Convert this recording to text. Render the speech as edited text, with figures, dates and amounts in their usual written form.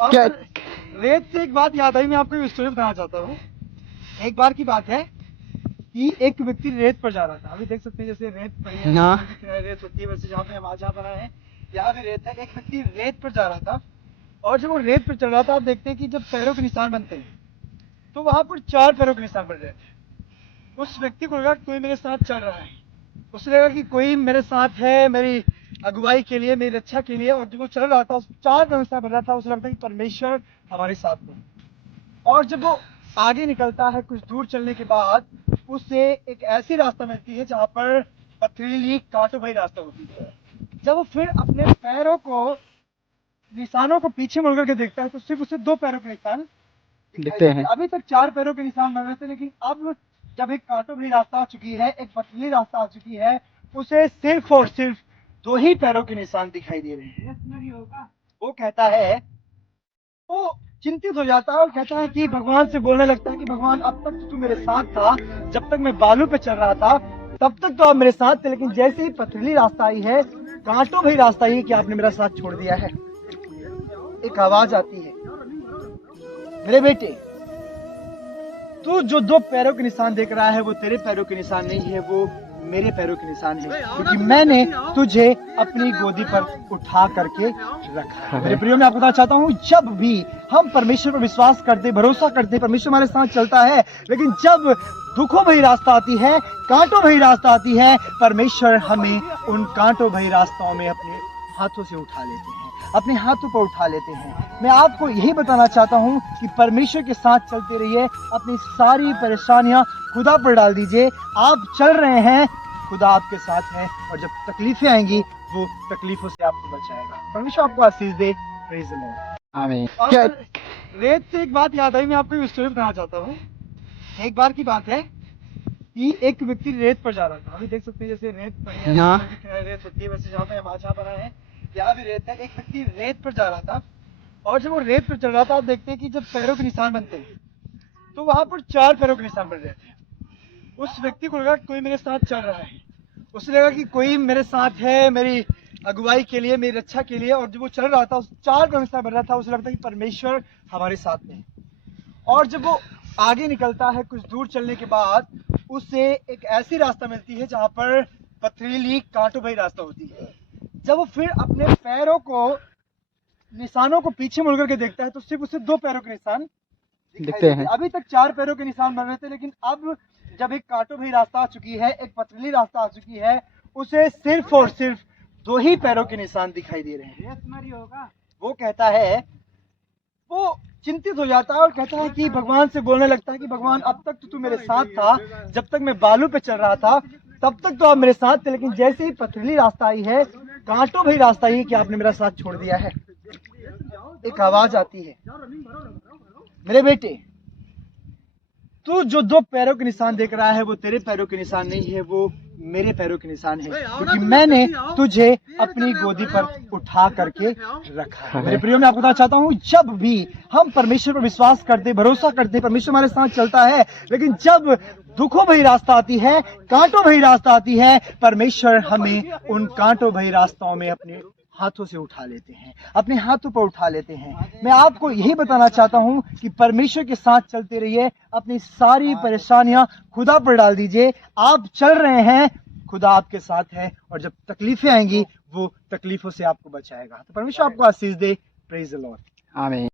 और क्या? रेत से एक बात याद आई, मैं आपको एक स्टोरी बताना चाहता हूँ। एक बार की बात है कि एक व्यक्ति रेत पर जा रहा था। अभी देख सकते हैं जैसे रेत पड़ी है, हाँ। रेत होती है वैसे जहाँ पे हम आज जहाँ पर आए हैं यहाँ पे रेत है। एक व्यक्ति रेत पर जा रहा था और जब वो रेत पर चल रहा था, आप देखते हैं कि जब पैरों के निशान बनते हैं तो वहां पर 4 पैरों के निशान बन रहे थे। उस व्यक्ति को लगा कोई मेरे साथ चल रहा है, उसे लगा कि कोई मेरे साथ है, मेरी अगुवाई के लिए, मेरी रक्षा के लिए। और जब वो चल रहा था उस 4 पैरों के निशान बन रहा था, उसे लगता है कि परमेश्वर हमारे साथ में। और जब वो आगे निकलता है कुछ दूर चलने के बाद, उसे एक ऐसी रास्ता मिलती है जहाँ पर पथरीली कांटों भरी रास्ता होती है। जब वो फिर अपने पैरों को निशानों को पीछे मुड़ करके देखता है तो सिर्फ उसे 2 पैरों के निशान दिखते हैं। अभी तक 4 पैरों के निशान बन रहे थे, लेकिन अब जब एक कांटों भरी रास्ता आ चुकी है, एक पथरीली रास्ता आ चुकी है, उसे सिर्फ और सिर्फ 2 ही पैरों के निशान दिखाई दे रहे हैं। वो कहता है, वो चिंतित हो जाता है और कहता है कि भगवान से बोलने लगता है कि भगवान, अब तक तो तू मेरे साथ था, जब तक मैं बालू पे चल रहा था तब तक तो आप मेरे साथ थे, लेकिन जैसे ही पथरीली रास्ता आई है, कांटों भरी रास्ता आई है कि आपने मेरा साथ छोड़ दिया है। एक आवाज आती है, मेरे बेटे, तू जो 2 पैरों के निशान देख रहा है वो तेरे पैरों के निशान नहीं है, वो मेरे पैरों के निशान है, क्योंकि मैंने तुझे अपनी गोदी पर उठा करके रखा है। मेरे प्रियो, मैं आपको बताना चाहता हूँ, जब भी हम परमेश्वर पर विश्वास करते, भरोसा करते, परमेश्वर हमारे साथ चलता है, लेकिन जब दुखों भरी रास्ता आती है, कांटों भरी रास्ता आती है, परमेश्वर हमें उन कांटों भरी रास्ताओं में अपने हाथों से उठा लेते हैं, अपने हाथों पर उठा लेते हैं। मैं आपको यही बताना चाहता हूं कि परमेश्वर के साथ चलते रहिए, अपनी सारी परेशानियां खुदा पर डाल दीजिए। आप चल रहे हैं, खुदा आपके साथ है, और जब तकलीफें आएंगी वो तकलीफों से आपको बचाएगा। परमेश्वर आपको आशीष दे। Praise the lord. आमीन। और क्या? रेत से एक बात याद आई, मैं आपको एक स्टोरी बताना चाहता हूँ। एक बार की बात है कि एक व्यक्ति रेत पर जा रहा था। अभी देख सकते हैं जैसे रेत पड़ी है, हाँ। रेत होती है वैसे जहाँ पे हम आज जहाँ पर आए हैं यहाँ भी रेत है। एक व्यक्ति रेत पर जा रहा था और जब वो रेत पर चल रहा था, आप देखते हैं कि जब पैरों के निशान बनते हैं तो वहां पर 4 पैरों के निशान बन रहे थे। उस व्यक्ति को लगा कोई मेरे साथ चल रहा है, उसे लगा कि कोई मेरे साथ है, मेरी अगुवाई के लिए, मेरी रक्षा के लिए। और जब वो चल रहा था उस 4 पैरों के निशान बन रहा था, उसे लगता है कि परमेश्वर हमारे साथ में। और जब वो आगे निकलता है कुछ दूर चलने के बाद, उसे एक ऐसी रास्ता मिलती है जहाँ पर पथरीली कांटों भरी रास्ता होती है। जब वो फिर अपने पैरों को निशानों को पीछे मुड़ करके देखता है तो सिर्फ उसे 2 पैरों के निशान दिखते हैं। अभी तक 4 पैरों के निशान बन रहे थे, लेकिन अब जब एक कांटों भरी रास्ता आ चुकी है, एक पथरीली रास्ता आ चुकी है, उसे सिर्फ और सिर्फ 2 ही पैरों के निशान दिखाई दे रहे हैं। वो कहता है, वो चिंतित हो जाता है और कहता है कि भगवान से बोलने लगता है कि भगवान, अब तक तो तू मेरे साथ था, जब तक मैं बालू पे चल रहा था तब तक तो आप मेरे साथ थे, लेकिन जैसे ही पथरीली रास्ता आई है, कांटों भरी रास्ता आई है कि आपने मेरा साथ छोड़ दिया है। एक आवाज आती है, मेरे बेटे, तू जो 2 पैरों के निशान देख रहा है वो तेरे पैरों के निशान नहीं है, वो मेरे पैरों के निशान है, क्योंकि मैंने तुझे अपनी गोदी पर उठा करके रखा है। मेरे प्रियो, मैं आपको बताना चाहता हूँ, जब भी हम परमेश्वर पर विश्वास करते, भरोसा करते, परमेश्वर हमारे साथ चलता है, लेकिन जब दुखों भरी रास्ता आती है, कांटों भरी रास्ता आती है, परमेश्वर हमें उन कांटों भरी रास्ताओं में अपने हाथों से उठा लेते हैं, अपने हाथों पर उठा लेते हैं। मैं आपको यही बताना चाहता हूं कि परमेश्वर के साथ चलते रहिए, अपनी सारी परेशानियां खुदा पर डाल दीजिए। आप चल रहे हैं, खुदा आपके साथ है, और जब तकलीफें आएंगी वो तकलीफों से आपको बचाएगा। तो परमेश्वर आपको आशीष दे। Praise the lord. आमीन।